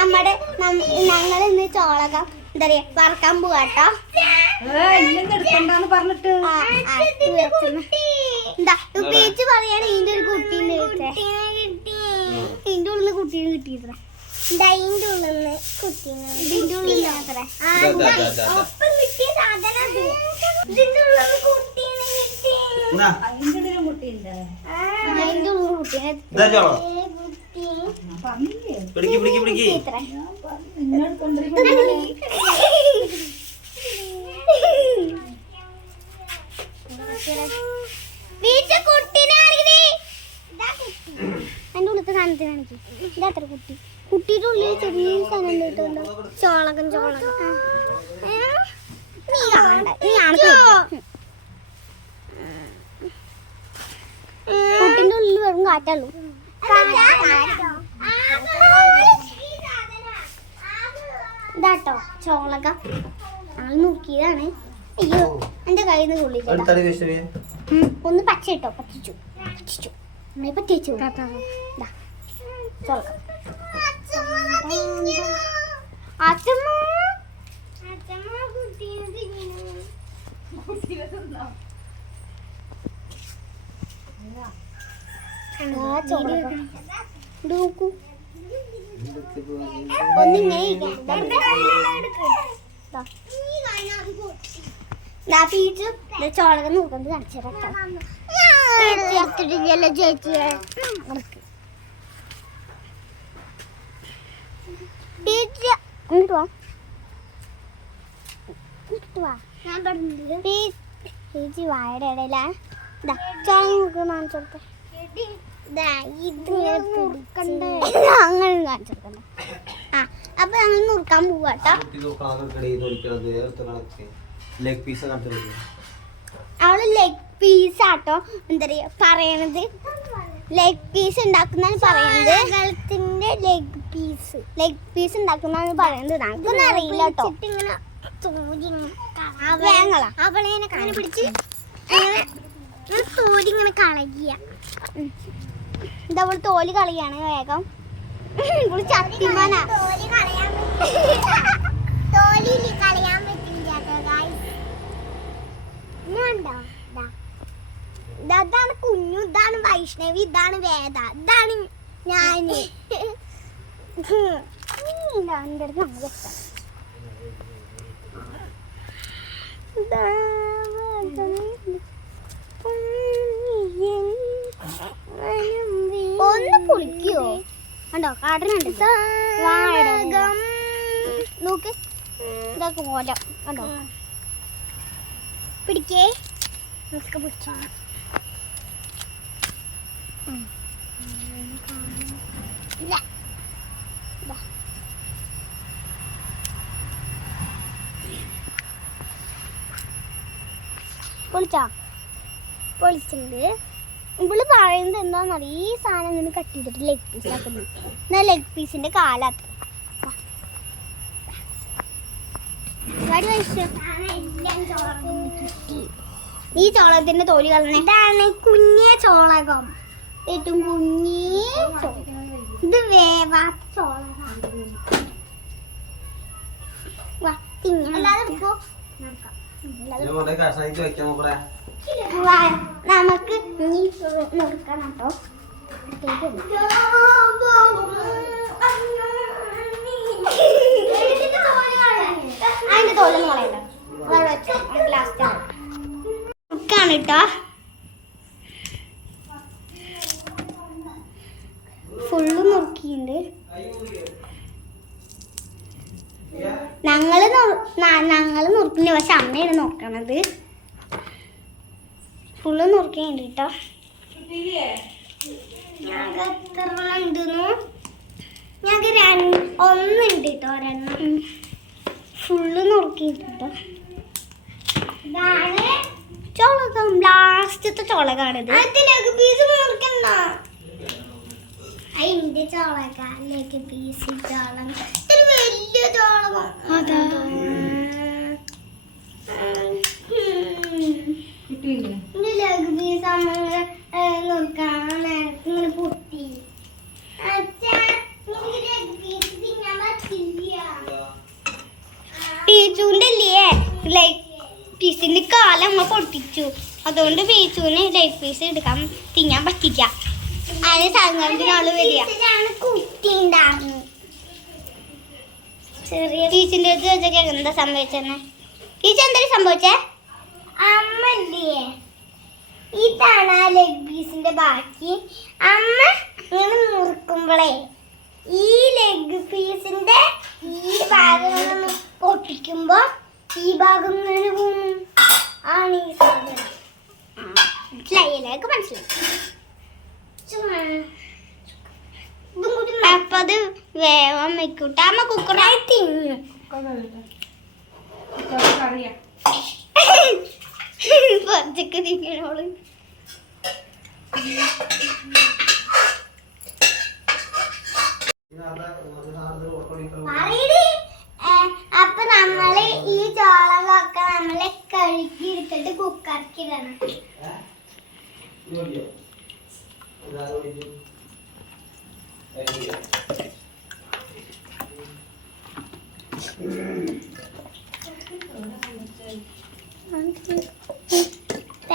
ഞങ്ങൾ ഇന്ന് ചോളകം എന്താ പറയാ വറക്കാൻ പോവാട്ടോ. എടുക്കണ്ടെന്ന് പറഞ്ഞിട്ട് എന്താ ഉപയോഗിച്ച് പറയാണ് ഇതിന്റെ ഒരു കുട്ടീനെ ഇതിന്റെ ഉള്ളിൽ കുട്ടീനെ കിട്ടിയത്ര ഇതിന്റെ ഉള്ളിൽ കുട്ടീനെ ഇതിന്റെ ഉള്ളിൽ ഒപ്പം കിട്ടിയ സാധനം ഇതിന്റെ ഉള്ളിൽ കുട്ടീനെ കിട്ടി അതിന്റെ കുട്ടിയുണ്ട് അതിന്റെ ഉള്ളിൽ കുട്ടീനെ അതിന്റെ ഉള്ളത്തെ സാധനത്തിന് കാണിക്കും. ഇതത്ര കുട്ടി കുട്ടിയുടെ ഉള്ളിൽ ചെറിയ സാധനം കിട്ടുമല്ലോ. ചോളകം ചോളകം നീ കാണണ്ട നീ കുട്ടിന്റെ ഉള്ളിൽ വെറും കാറ്റുള്ളൂ. ഇതാട്ടോ ചോളകം ഞങ്ങൾ നോക്കിയതാണ്. അയ്യോ എന്റെ കയ്യിൽ നിന്ന് കൊള്ളില്ല. ഒന്ന് പച്ച ഇട്ടോ പറ്റിച്ചു പറ്റിച്ചു നമ്മളെ പറ്റിച്ചു ചോളകം. ചോളകം നോക്കുന്നത് കാണിച്ചോ ചേച്ചിയെ ചേച്ചി വാഴയുടെ ഇടയിലാ ചോളം നോക്കണം കാണിച്ചോട്ടെ. അങ്ങനെ കാണിച്ചെടുക്കണ്ട. ആ അപ്പൊ ഞങ്ങൾ നുറുക്കാൻ പോവാട്ടോ. അവള് ലെഗ് പീസ് ആട്ടോ എന്താ പറയാ പറയണത്. ലെഗ് പീസ് ഉണ്ടാക്കുന്ന പറയണത് ലെഗ് പീസ് ഉണ്ടാക്കുന്ന പറയുന്നത് ഞങ്ങൾക്കൊന്നും അറിയില്ല കേട്ടോ. അവളേനെ കാണാൻ പിടിച്ച് തോലി ഇങ്ങനെ കളയ. ഇതവൾ തോലി കളയാണ് വേഗം. ഇവള് ചത്തിമാനാ ഇതാണ് കുഞ്ഞു ഇതാണ് വൈഷ്ണവി ഇതാണ് വേദ ഇതാണ് ഞാന്. ഒന്ന് കുളിക്കോ കണ്ടോ കാടനുണ്ട് നോക്ക് ഇതൊക്കെ പോലെ കണ്ടോ പിടിക്കേ നമുക്ക് പിടിച്ചോ. പൊളിച്ചാ പൊളിച്ചിട്ടുണ്ട്. ഇവള് പറയുന്നത് എന്താണെന്നറിയ ഈ സാധനം ഇങ്ങനെ കട്ട് ചെയ്തിട്ട് ലെഗ് പീസ് ആക്കുന്നു. എന്നാൽ ലെഗ് പീസിന്റെ കാലാത്ത ഈ ചോളകത്തിന്റെ തോലി കളഞ്ഞ ഇതാണ് കുഞ്ഞേ ചോളകം. ഏറ്റവും കുഞ്ഞേ ഇത് വേവാത്ത ചോളകം. നമുക്ക് നോക്കണം കേട്ടോ. അതിന്റെ തോലൊന്നും കളയണ്ട ലാസ്റ്റ് ാണ് കേട്ടോ. ഫുള്ള് നോക്കിയിട്ടുണ്ട്. ഞങ്ങള് നോക്കുന്നത് പക്ഷെ അമ്മയാണ് നോക്കണത്. ഫുള്ള് നോക്കിയുണ്ട് കേട്ടോ. ഞങ്ങൾക്ക് എത്ര ഉണ്ടെന്നു ഞങ്ങൾക്ക് ഒന്നുണ്ട് കേട്ടോ ഒരെണ്ണം. ഫുള്ള് നോക്കിയിട്ടുണ്ട് കേട്ടോ. ഇതാണ് ചോളകം ലാസ്റ്റത്തെ ചോളകാണിത്. അതിലേക്ക് പീസ് മുറിക്കണ്ട. അതിന്റെ ചോളകാലേക്ക് പീസ് ചോളം വലിയ ചോളകം. അതാ ലെഗ് പീസ് അമ്മ നോക്കാൻ ഇങ്ങനെ പൊട്ടി. ലെഗ് പീസ് തിന്നാൻ ലെഗ് പീസിന്റെ കാലം നമ്മൾ പൊട്ടിച്ചു. അതുകൊണ്ട് ബീച്ചുവിന് ലെഗ് പീസ് എടുക്കാൻ തിന്നാൻ പറ്റില്ല. അതിന് സങ്കടത്തിനാള് വരിക. ചെറിയ ബീച്ചിന്റെ അടുത്ത് വെച്ചൊക്കെ എന്താ സംഭവിച്ചെന്നെ? ബീച്ച് എന്തെങ്കിലും സംഭവിച്ചേ? അമ്മല്ലേ, ഇതാണ് ആ ലെഗ് പീസിന്റെ ബാക്കി. അമ്മ ഇങ്ങനെ മുറുക്കുമ്പോഴേ ഈ ലെഗ് പീസിന്റെ ഈ ഭാഗം പൊട്ടിക്കുമ്പോ ഈ ഭാഗം ഇങ്ങനെ പോകും. ആണ് ഈ സാധനം. മനസ്സിലായില്ലേക്ക് മനസ്സിലായി. അപ്പൊ അത് വേഗം വെക്കൂട്ട. അമ്മ കുക്കറായി തിന്നു. പച്ചക്ക് തിന്നോള്. അപ്പൊ നമ്മള് ഈ ചോളമൊക്കെ നമ്മള് കഴുകി എടുത്തിട്ട് കുക്കറിക്കിടണം.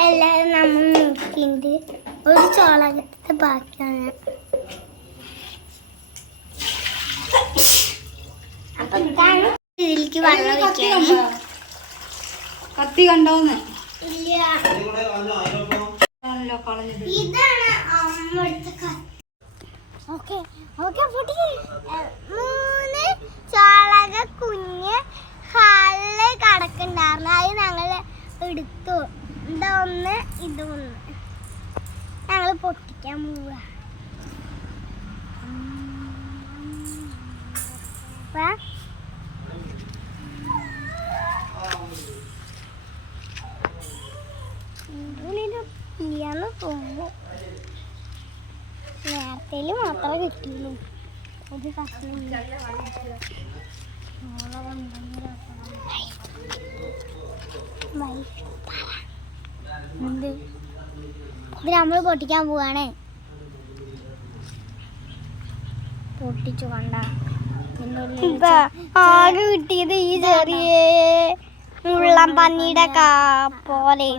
എല്ലാരും നമ്മൾ നോക്കിണ്ട് ഒരു ചോളകത്തെ ബാക്കിയാണ്. അപ്പൊ ഇതാണ് ഇതിലേക്ക് വെള്ളം വെക്കാൻ. കത്തി കണ്ടോന്ന്? ഇല്ല, ഇതാണ് അമ്മടുത്ത കത്തി. Okay okay. 3 ചോളക കുഞ്ഞ് ഹാളില് കടക്കുണ്ടായിരുന്നു. അത് ഞങ്ങള് എടുത്തു. ഇതൊന്ന് ഇതൊന്ന് ഞങ്ങള് പൊട്ടിക്കാൻ പോവാ. ഇല്ലാന്ന് തോന്നുന്നു. നേരത്തേല് മാത്രമേ കിട്ടിയുള്ളൂ. ഒരു കഷ്ണം എന്ത് ഇത് നമ്മൾ പൊട്ടിക്കാൻ പോവാണേ. പൊട്ടിച്ചു കണ്ട ആകെ കിട്ടിയത് ഈ ചെറിയ മുള്ളം പന്നിയുടെ പോലെ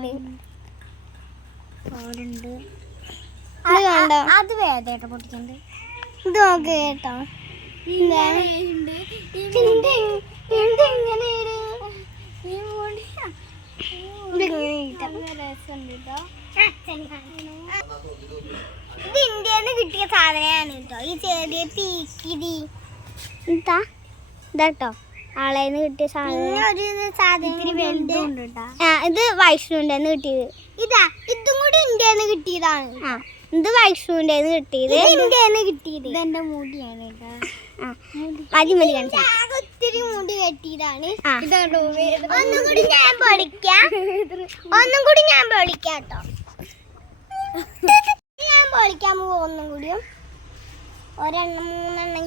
അത് വേദട്ടോ പൊട്ടിക്കണ്ട്. ഇത് നോക്ക് കേട്ടോ. ഇത് ഇന്ത്യന്ന് കിട്ടിയ സാധനമാണ് കേട്ടോ. ഈ ചെറിയ പീക്കിരി എന്താ ഇതാട്ടോ ആളേന്ന് കിട്ടിയ സാധനം. ഇത് വൈഷ്ണുവിന്റെ കിട്ടിയത്. ഇതാ ഇതും കൂടി ഇന്ത്യന്ന് കിട്ടിയതാണ്. ഇത് വൈഷ്ണുവിന്റെ കിട്ടിയത്. ഇന്ത്യന്ന് കിട്ടിയത് ഇതെന്റെ മുടിയാണ് കേട്ടോ. ഒത്തിരി മുടി കെട്ടിയതാണ്. ഒന്നും കൂടി ഞാൻ പൊളിക്കാം കേട്ടോ. ഞാൻ പൊളിക്കാൻ പോകും ഒന്നും കൂടിയും. 3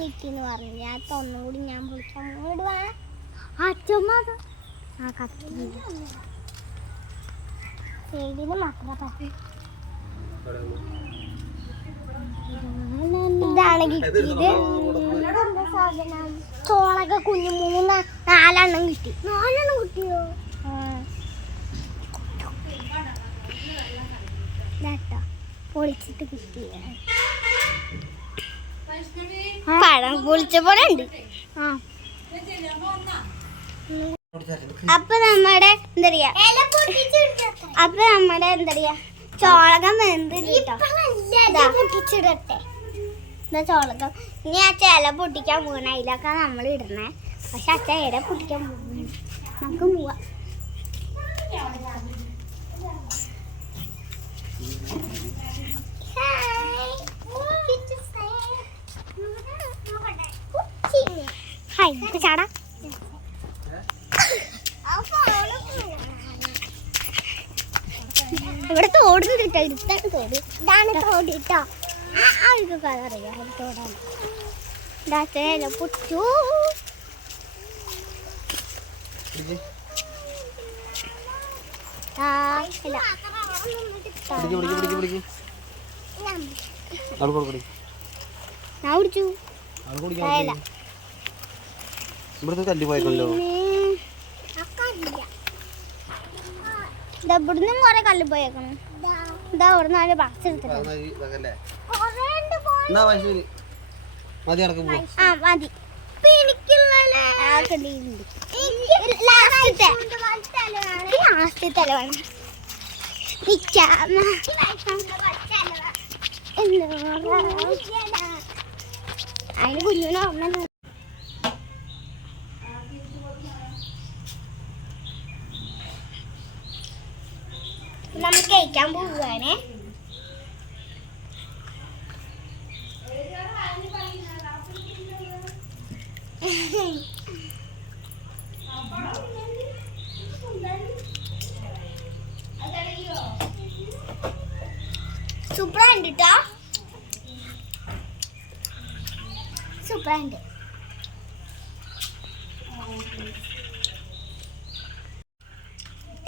കിട്ടിയെന്ന് പറഞ്ഞില്ല. അത് ഒന്നും കൂടി ഞാൻ പൊളിക്കാൻ ഇടുവാ. സൈഡിന് മാത്രം ഇതാണ് കിട്ടിയത്. ചോളക കുഞ്ഞ് 4 കിട്ടി. 4 കിട്ടിയോ? ഇതാട്ടോ പൊളിച്ചിട്ട് കിട്ടിയ പഴം പൊളിച്ച പോലെ ഉണ്ട്. അപ്പൊ നമ്മുടെ എന്താ പറയാ ചോളകം പൊട്ടിച്ചിടട്ടെ. എന്താ ചോളകം ഇനി ആ ചില പൊട്ടിക്കാൻ പോകണ അതിലൊക്കെ നമ്മൾ ഇടണേ. പക്ഷെ അച്ഛ ഇല പൊട്ടിക്കാൻ പോകുന്നു. നമുക്ക് പോവാം. ചാടാ ഇവിടെ തോടുന്നു കിട്ടോ. ഇതാണ് തോട്. ഇതാണ് തോട് കേട്ടോ. ആൾക്കൊക്കെ അതറിയാം തോടാണ്. ഇതാ പൊട്ടു. ഞാൻ കുടിച്ചു. ഇവിടുത്തെ കല്ല് പോയല്ലോ. ഇവിടുന്നും കൊറേ കല്ല് പോയേക്കണം. ഇതാ ഇവിടെ നാല് ബക്സ് എടുത്തിട്ട് ആ മതി. ലാസ്റ്റ് തല വേണം. അതിന് കുഞ്ഞിനെ ഓർമ്മ. നമുക്ക് കഴിക്കാൻ പോവുകയാണേ. സൂപ്പറാണ്ട് കേട്ടോ, സൂപ്പറാണ്ട്.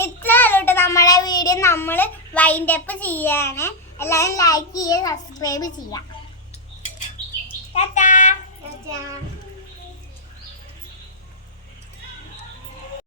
ഇത്രയുള്ളൂ നമ്മളെ വീഡിയോ. നമ്മൾ വൈൻഡ് അപ്പ് ചെയ്യാണ്. എല്ലാവരും ലൈക്ക് ചെയ്യുക, സബ്സ്ക്രൈബ് ചെയ്യാം. ടാറ്റാ.